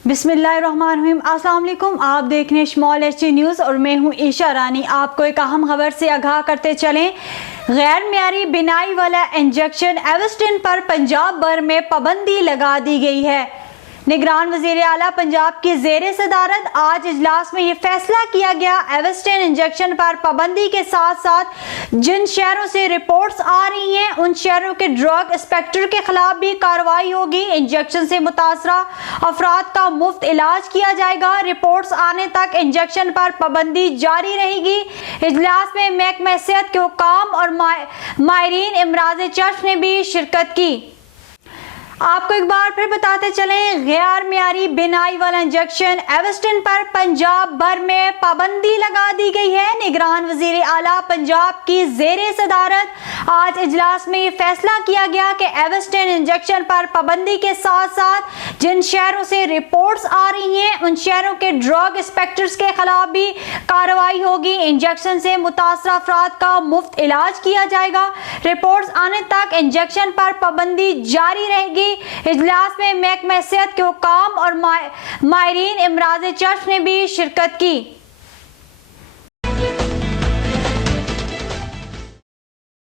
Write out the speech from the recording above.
बिस्मिल्लाहिर्रहमानिर्रहीम। अस्सलाम वालेकुम। आप देख रहे हैं स्मॉल एचडी न्यूज़ और मैं हूं ईशा रानी। आपको एक अहम खबर से आगाह करते चलें। गैर मियारी बिनाई वाला इंजेक्शन एवस्टिन पर पंजाब भर में पाबंदी लगा दी गई है। निगरान वज़ीर आला पंजाब की ज़ेरे सदारत आज इजलास में ये फैसला किया गया। एवस्टिन इंजेक्शन पर पाबंदी के साथ साथ जिन शहरों से रिपोर्ट्स आ रही हैं उन शहरों के ड्रग इंस्पेक्टर के खिलाफ भी कार्रवाई होगी। इंजेक्शन से मुतासरा अफराद का मुफ्त इलाज किया जाएगा। रिपोर्ट्स आने तक इंजेक्शन पर पाबंदी जारी रहेगी। इजलास में महकमा सेहत के हुकाम और माहिरीन इमराज चश्म ने भी शिरकत की। आपको एक बार फिर बताते चलें, गैर मियारी बिनाई वाला इंजेक्शन एवस्टिन पर पंजाब भर में पाबंदी लगा दी गई है। निगरान वज़ीर आला पंजाब की ज़ेरे सदारत आज इजलास में ये फैसला किया गया कि एवस्टिन इंजेक्शन पर पाबंदी के साथ साथ जिन शहरों से रिपोर्ट्स आ रही हैं उन शहरों के ड्रग इंस्पेक्टर्स के खिलाफ भी कार्रवाई होगी। इंजेक्शन से मुतासरा अफराद का मुफ्त इलाज किया जाएगा। रिपोर्ट्स आने तक इंजेक्शन पर पाबंदी जारी रहेगी। इजलास में महकमा सेहत के हुकाम और माहिरीन इमराज चश्म ने भी शिरकत की।